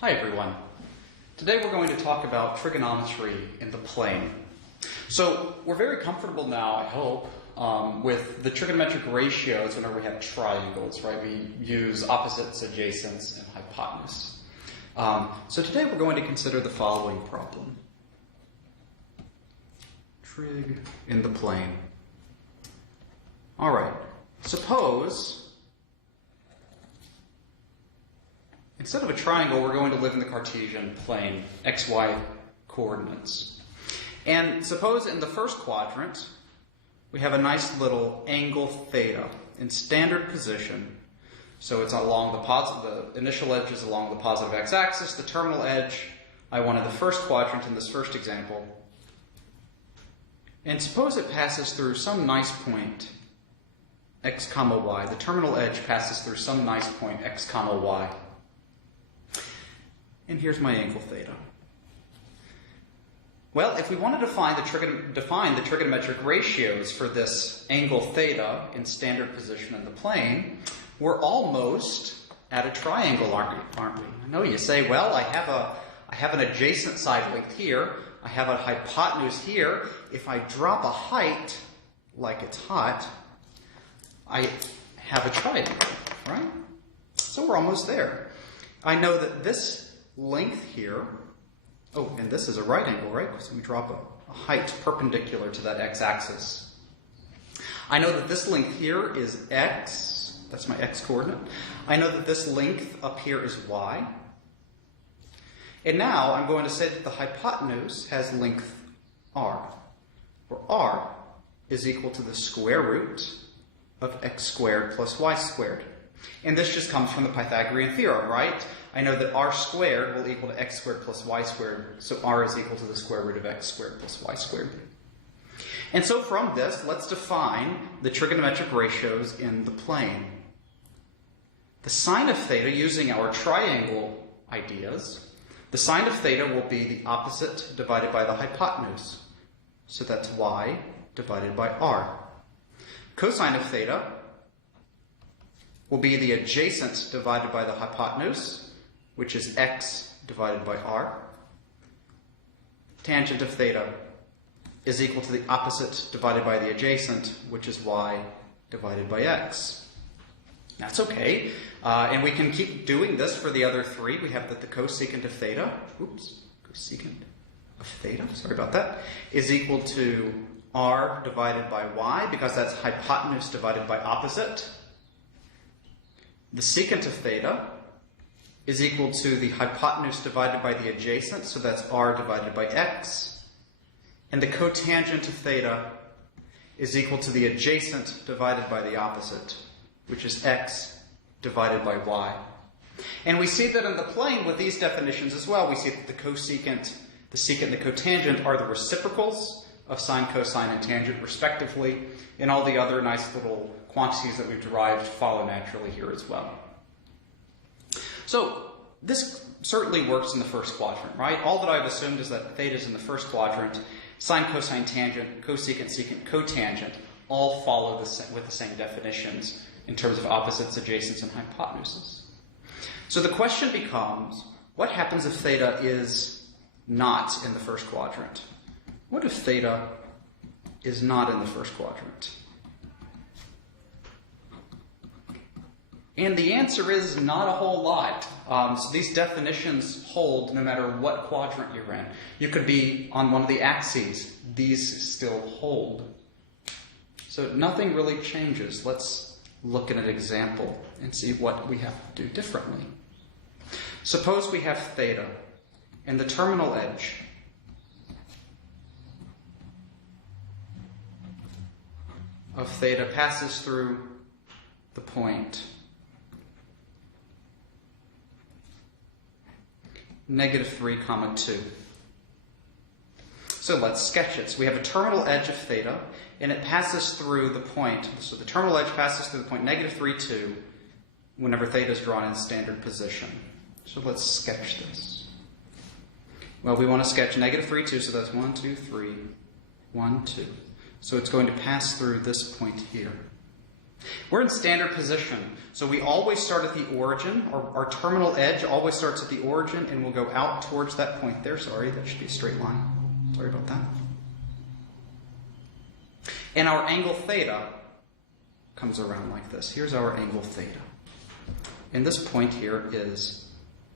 Hi everyone. Today we're going to talk about trigonometry in the plane. So we're very comfortable now, I hope, with the trigonometric ratios whenever we have triangles, right? We use opposites, adjacents, and hypotenuse. So today we're going to consider the following problem. Trig in the plane. All right, suppose instead of a triangle, we're going to live in the Cartesian plane, xy coordinates. And suppose in the first quadrant, we have a nice little angle theta in standard position. So it's along the initial edge is along the positive x-axis, the terminal edge, I wanted the first quadrant in this first example. And suppose it passes through some nice point, x comma y. The terminal edge passes through some nice point, x comma y. And here's my angle theta. Well, if we wanted to define the trigonometric ratios for this angle theta in standard position in the plane, we're almost at a triangle, aren't we? I know you say, well, I have an adjacent side length here. I have a hypotenuse here. If I drop a height like it's hot, I have a triangle, right? So we're almost there. I know that this length here, oh, and this is a right angle, right? Because we drop a height perpendicular to that x-axis. I know that this length here is x, that's my x coordinate. I know that this length up here is y. And now I'm going to say that the hypotenuse has length r, where r is equal to the square root of x squared plus y squared. And this just comes from the Pythagorean theorem, right? I know that r squared will equal to x squared plus y squared, so r is equal to the square root of x squared plus y squared. And so from this, let's define the trigonometric ratios in the plane. The sine of theta, using our triangle ideas, the sine of theta will be the opposite divided by the hypotenuse. So that's y divided by r. Cosine of theta will be the adjacent divided by the hypotenuse, which is x divided by r. Tangent of theta is equal to the opposite divided by the adjacent, which is y divided by x. That's okay. And we can keep doing this for the other three. We have that the cosecant of theta, sorry about that, is equal to r divided by y, because that's hypotenuse divided by opposite. The secant of theta is equal to the hypotenuse divided by the adjacent, so that's r divided by x. And the cotangent of theta is equal to the adjacent divided by the opposite, which is x divided by y. And we see that in the plane with these definitions as well. We see that the cosecant, the secant, and the cotangent are the reciprocals of sine, cosine, and tangent, respectively, and all the other nice little quantities that we've derived follow naturally here as well. So this certainly works in the first quadrant, right? All that I've assumed is that theta is in the first quadrant. Sine, cosine, tangent, cosecant, secant, cotangent all follow with the same definitions in terms of opposites, adjacents, and hypotenuses. So the question becomes, what happens if theta is not in the first quadrant? What if theta is not in the first quadrant? And the answer is not a whole lot. So these definitions hold no matter what quadrant you're in. You could be on one of the axes. These still hold. So nothing really changes. Let's look at an example and see what we have to do differently. Suppose we have theta, and the terminal edge of theta passes through the point -3, 2. So let's sketch it. So we have a terminal edge of theta, and it passes through the point. So the terminal edge passes through the point -3, 2 whenever theta is drawn in standard position. So let's sketch this. Well, we want to sketch -3, 2, so that's 1, 2, 3, 1, 2. So it's going to pass through this point here. We're in standard position, so we always start at the origin. Our terminal edge always starts at the origin, and we'll go out towards that point there. Sorry, that should be a straight line. Sorry about that. And our angle theta comes around like this. Here's our angle theta. And this point here is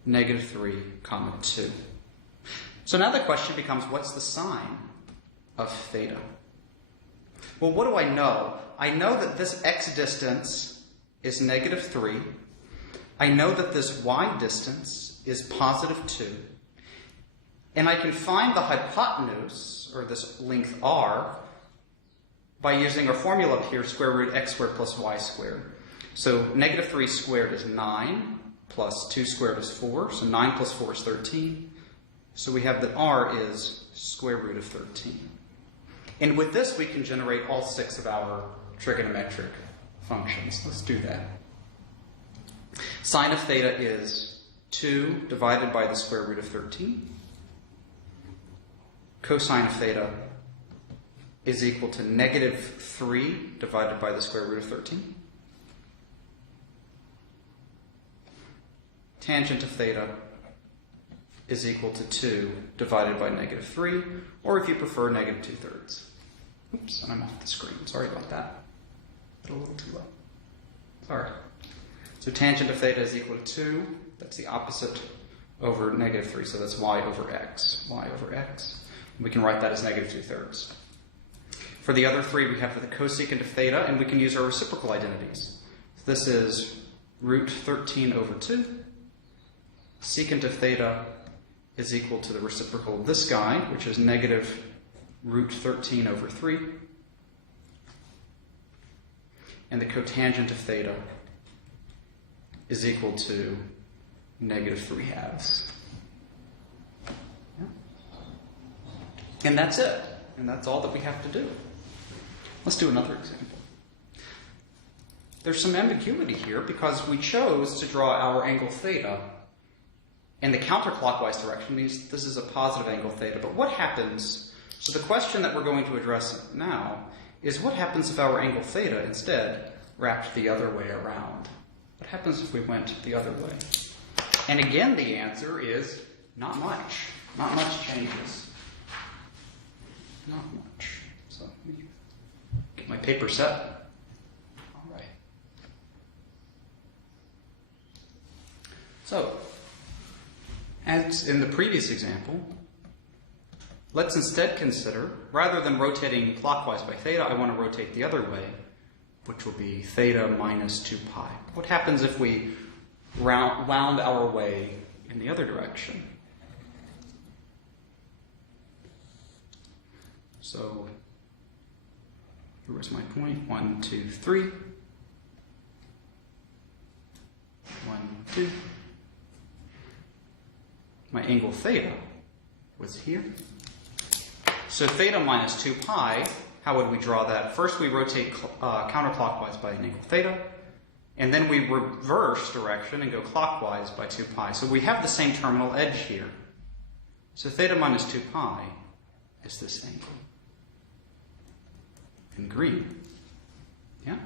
-3, 2. So now the question becomes, what's the sign of theta? Well, what do I know? I know that this x distance is -3. I know that this y distance is +2. And I can find the hypotenuse, or this length r, by using our formula up here, square root x squared plus y squared. So -3 squared is 9, plus 2 squared is 4, so 9 plus 4 is 13. So we have that r is square root of 13. And with this, we can generate all 6 of our trigonometric functions. Let's do that. Sine of theta is 2 divided by the square root of 13. Cosine of theta is equal to -3 divided by the square root of 13. Tangent of theta is equal to 2 divided by -3, or if you prefer, -2/3. Oops, and I'm off the screen. Sorry about that. A little too low. Sorry. So tangent of theta is equal to 2. That's the opposite over -3, so that's y over x. Y over x. We can write that as -2/3. For the other three, we have the cosecant of theta, and we can use our reciprocal identities. So this is root 13 over 2. Secant of theta is equal to the reciprocal of this guy, which is -root 13 over 3. And the cotangent of theta is equal to -3/2. Yeah. And that's it. And that's all that we have to do. Let's do another example. There's some ambiguity here because we chose to draw our angle theta in the counterclockwise direction. Means this is a positive angle theta. But what happens? So the question that we're going to address now is what happens if our angle theta instead wrapped the other way around? What happens if we went the other way? And again, the answer is not much. Not much changes. Not much. So let me get my paper set. All right. So, as in the previous example, let's instead consider, rather than rotating clockwise by theta, I want to rotate the other way, which will be theta minus 2 pi. What happens if we wound our way in the other direction? So, here was my point. 1, 2, 3. 1, 2. My angle theta was here. So theta minus 2 pi, how would we draw that? First we rotate counterclockwise by an angle theta, and then we reverse direction and go clockwise by 2 pi. So we have the same terminal edge here. So theta minus 2 pi is this angle in green. Yeah?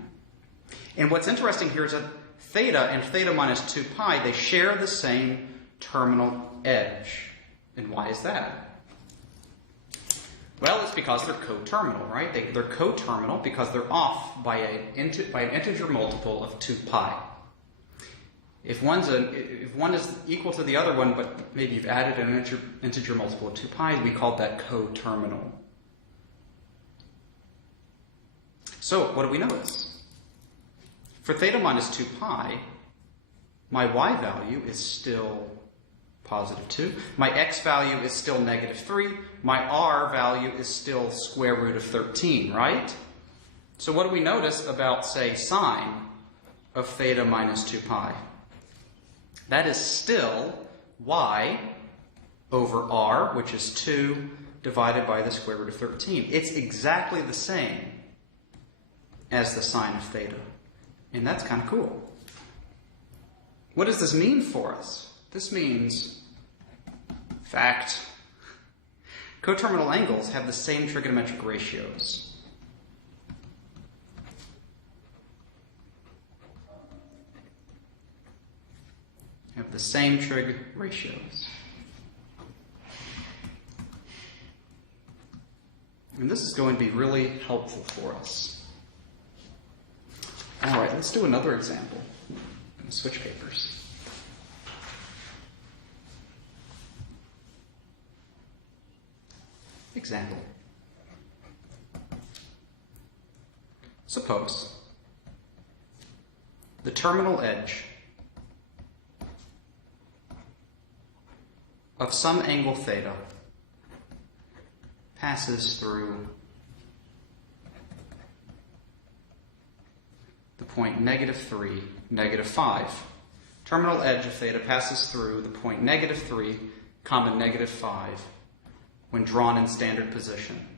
And what's interesting here is that theta and theta minus 2 pi, they share the same terminal edge. And why is that? Well, it's because they're coterminal, right? They're coterminal because they're off by an integer multiple of 2 pi. If one is equal to the other one, but maybe you've added an integer multiple of 2 pi, we call that coterminal. So, what do we notice? For theta minus 2 pi, my y value is still positive 2. My x value is still -3. My r value is still square root of 13, right? So what do we notice about, say, sine of theta minus 2 pi? That is still y over r, which is 2 divided by the square root of 13. It's exactly the same as the sine of theta. And that's kind of cool. What does this mean for us? This means, in fact, coterminal angles have the same trigonometric ratios. have the same trig ratios. And this is going to be really helpful for us. All right, let's do another example. I'm going to switch papers. Example. Suppose the terminal edge of some angle theta passes through the point -3, -5. Terminal edge of theta passes through the point -3, -5 when drawn in standard position.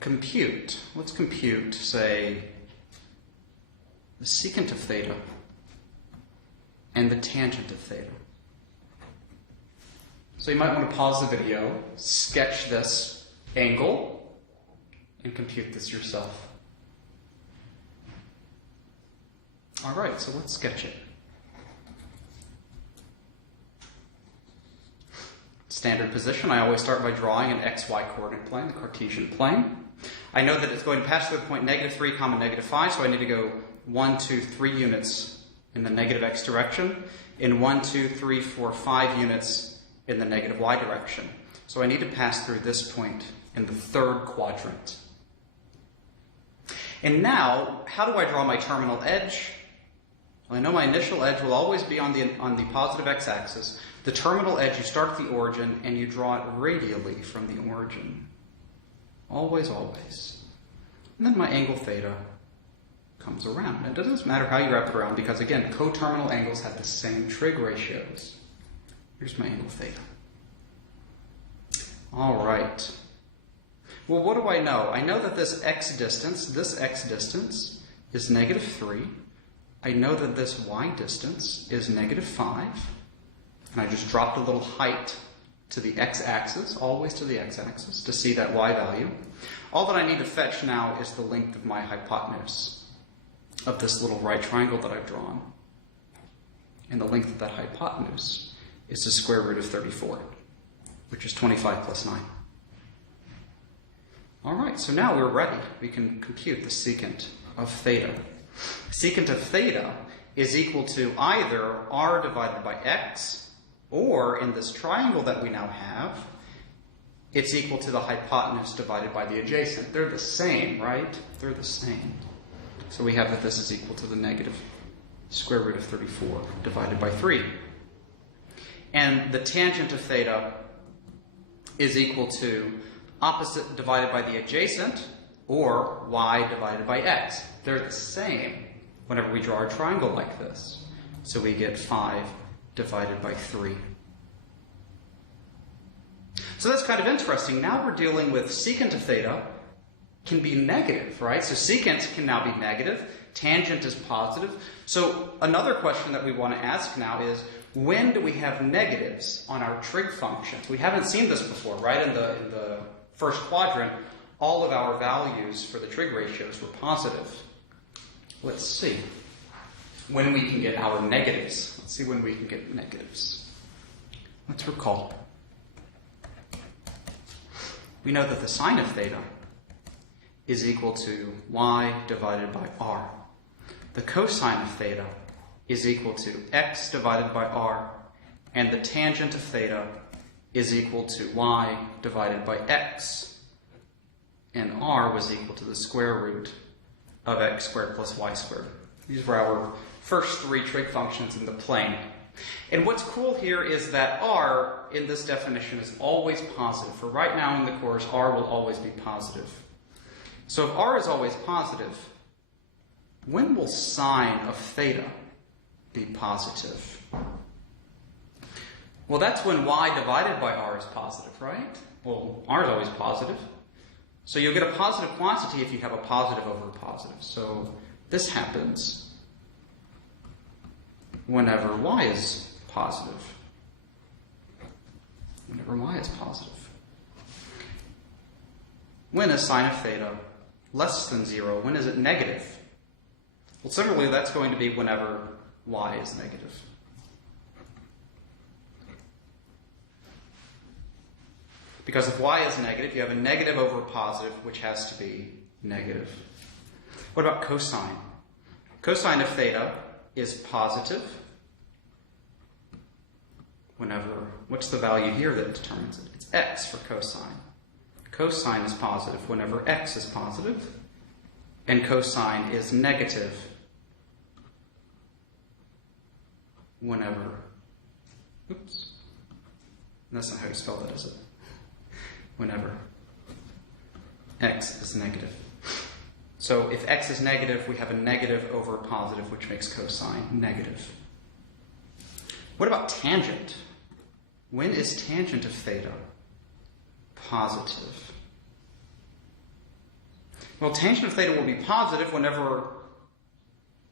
Compute. Let's compute, say, the secant of theta and the tangent of theta. So you might want to pause the video, sketch this angle, and compute this yourself. All right, so let's sketch it. Standard position, I always start by drawing an xy coordinate plane, the Cartesian plane. I know that it's going to pass through the point -3, -5, so I need to go 1, 2, 3 units in the negative x direction, and 1, 2, 3, 4, 5 units in the negative y direction. So I need to pass through this point in the third quadrant. And now, how do I draw my terminal edge? Well, I know my initial edge will always be on the positive x-axis. The terminal edge, you start at the origin and you draw it radially from the origin. Always, always. And then my angle theta comes around. And it doesn't matter how you wrap it around because, again, coterminal angles have the same trig ratios. Here's my angle theta. All right. Well, what do I know? I know that this x distance is -3. I know that this y distance is -5. And I just dropped a little height to the x-axis, always to the x-axis, to see that y value. All that I need to fetch now is the length of my hypotenuse of this little right triangle that I've drawn. And the length of that hypotenuse is the square root of 34, which is 25 plus 9. All right, so now we're ready. We can compute the secant of theta. Secant of theta is equal to either r divided by x, or in this triangle that we now have, it's equal to the hypotenuse divided by the adjacent. They're the same, right? They're the same. So we have that this is equal to the negative square root of 34 divided by 3. And the tangent of theta is equal to opposite divided by the adjacent, or y divided by x. They're the same whenever we draw a triangle like this. So we get 5 divided by 3. So that's kind of interesting. Now we're dealing with secant of theta can be negative, right? So secant can now be negative. Tangent is positive. So another question that we want to ask now is, when do we have negatives on our trig functions? We haven't seen this before, right? In the first quadrant, all of our values for the trig ratios were positive. Let's see when we can get our negatives. Let's see when we can get negatives. Let's recall. We know that the sine of theta is equal to y divided by r. The cosine of theta is equal to x divided by r, and the tangent of theta is equal to y divided by x, and r was equal to the square root of x squared plus y squared. These were our first 3 trig functions in the plane. And what's cool here is that r in this definition is always positive. For right now in the course, r will always be positive. So if r is always positive, when will sine of theta be positive? Well, that's when y divided by r is positive, right? Well, r is always positive. So you'll get a positive quantity if you have a positive over a positive. So this happens whenever y is positive. Whenever y is positive. When is sine of theta less than 0? When is it negative? Well, similarly, that's going to be whenever y is negative. Because if y is negative, you have a negative over a positive, which has to be negative. What about cosine? Cosine of theta is positive whenever, what's the value here that determines it? It's x for cosine. Cosine is positive whenever x is positive, and cosine is negative whenever, oops, that's not how you spell that, is it? Whenever x is negative. So if x is negative, we have a negative over a positive, which makes cosine negative. What about tangent? When is tangent of theta positive? Well, tangent of theta will be positive whenever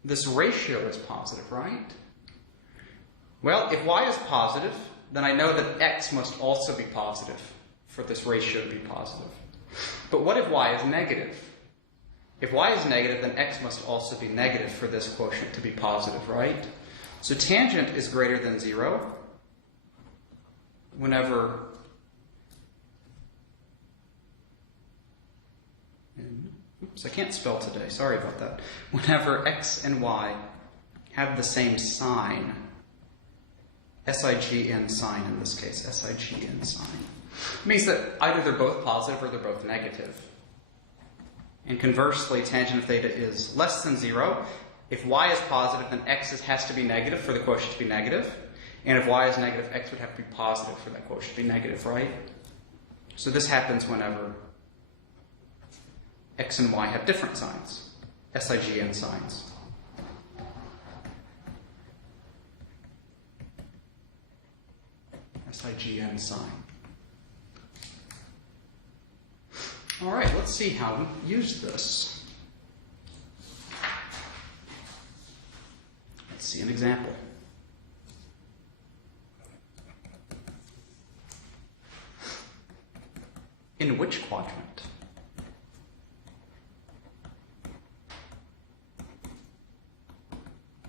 this ratio is positive, right? Well, if y is positive, then I know that x must also be positive for this ratio to be positive. But what if y is negative? If y is negative, then x must also be negative for this quotient to be positive, right? So tangent is greater than 0 whenever oops, I can't spell today, sorry about that. Whenever x and y have the same sign, SIGN sign in this case, SIGN sign. It means that either they're both positive or they're both negative. And conversely, tangent of theta is less than 0. If y is positive, then x has to be negative for the quotient to be negative. And if y is negative, x would have to be positive for that quotient to be negative, right? So this happens whenever x and y have different signs, SIGN signs. SIGN sign. All right, let's see how we use this. Let's see an example. In which quadrant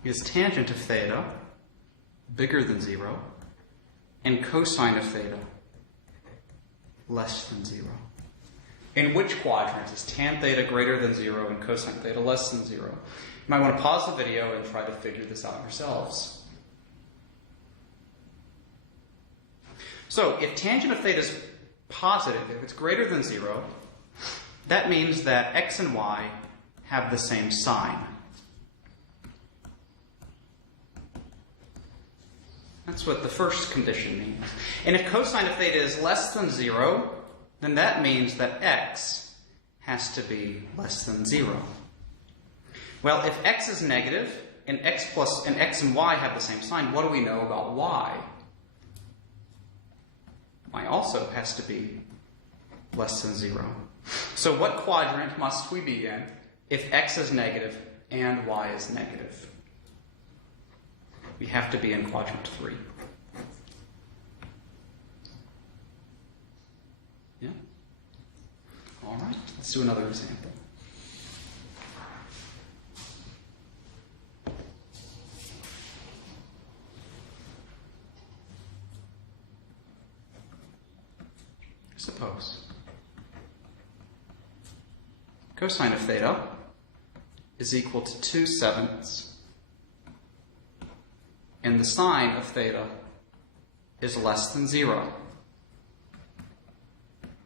is tangent of theta bigger than 0 and cosine of theta less than 0? In which quadrant is tan theta greater than 0 and cosine theta less than 0? You might want to pause the video and try to figure this out yourselves. So if tangent of theta is positive, if it's greater than 0, that means that x and y have the same sign. That's what the first condition means. And if cosine of theta is less than 0, then that means that x has to be less than 0. Well, if x is negative and x and y have the same sign, what do we know about y? Y also has to be less than 0. So what quadrant must we be in if x is negative and y is negative? We have to be in quadrant 3. Yeah? All right, let's do another example. Suppose cosine of theta is equal to 2/7 and the sine of theta is less than 0.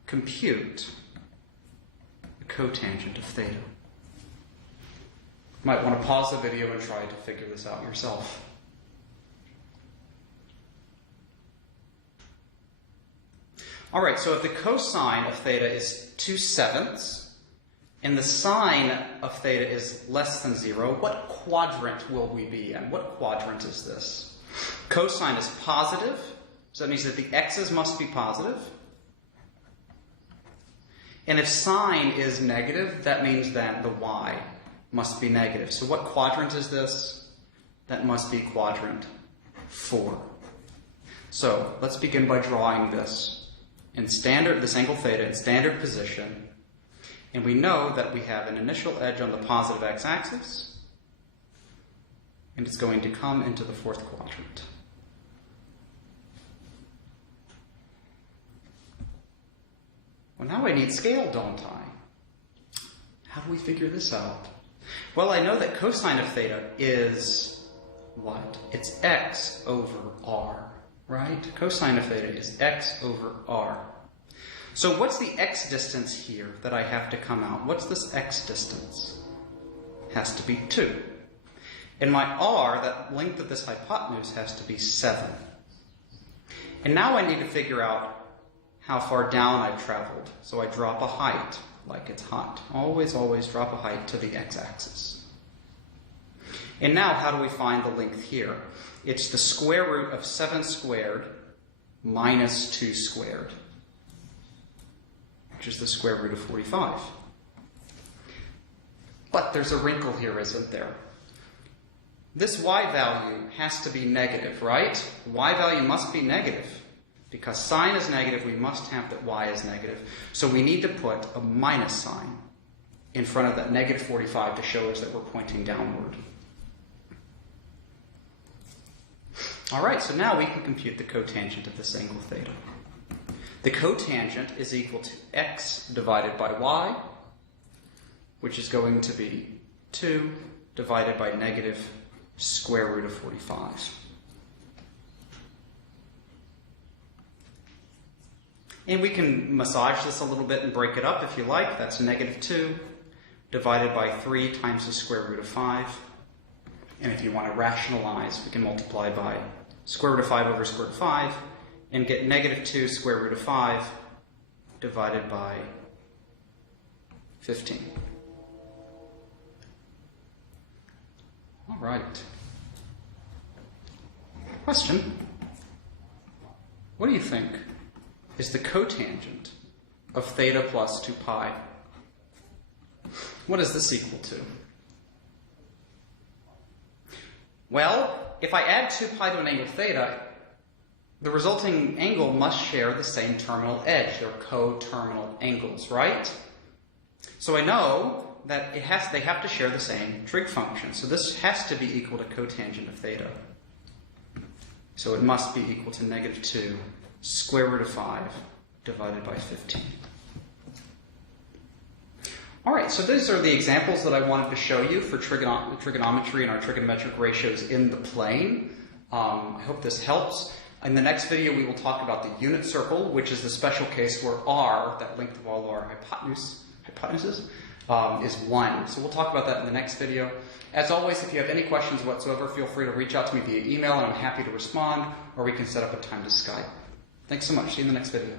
Compute the cotangent of theta. You might want to pause the video and try to figure this out yourself. All right, so if the cosine of theta is 2/7 and the sine of theta is less than 0, what quadrant will we be in? What quadrant is this? Cosine is positive, so that means that the x's must be positive. And if sine is negative, that means that the y must be negative. So what quadrant is this? That must be quadrant 4. So let's begin by drawing this in standard, this angle theta in standard position And we know that we have an initial edge on the positive x-axis, and it's going to come into the fourth quadrant. Well, now I need scale, don't I? How do we figure this out? Well, I know that cosine of theta is what? It's x over r, right? Cosine of theta is x over r. So what's the x distance here that I have to come out? What's this x distance? Has to be 2. And my r, that length of this hypotenuse, has to be 7. And now I need to figure out how far down I've traveled. So I drop a height, like it's hot. Always, always drop a height to the x-axis. And now how do we find the length here? It's the square root of 7 squared minus 2 squared, which is the square root of 45. But there's a wrinkle here, isn't there? This y value has to be negative, right? Y value must be negative. Because sine is negative, we must have that y is negative. So we need to put a minus sign in front of that negative 45 to show us that we're pointing downward. All right, so now we can compute the cotangent of this angle theta. The cotangent is equal to x divided by y, which is going to be 2 divided by negative square root of 45. And we can massage this a little bit and break it up if you like. That's negative 2 divided by 3 times the square root of 5. And if you want to rationalize, we can multiply by square root of 5 over square root of 5 and get negative 2 square root of 5 divided by 15. All right. Question. What do you think is the cotangent of theta plus 2 pi? What is this equal to? Well, if I add 2 pi to an angle theta, the resulting angle must share the same terminal edge. They're coterminal angles, right? So I know that they have to share the same trig function. So this has to be equal to cotangent of theta. So it must be equal to negative 2 square root of 5 divided by 15. All right, so these are the examples that I wanted to show you for trigonometry and our trigonometric ratios in the plane. I hope this helps. In the next video, we will talk about the unit circle, which is the special case where r, that length of all our hypotenuses, is 1. So we'll talk about that in the next video. As always, if you have any questions whatsoever, feel free to reach out to me via email, and I'm happy to respond, or we can set up a time to Skype. Thanks so much. See you in the next video.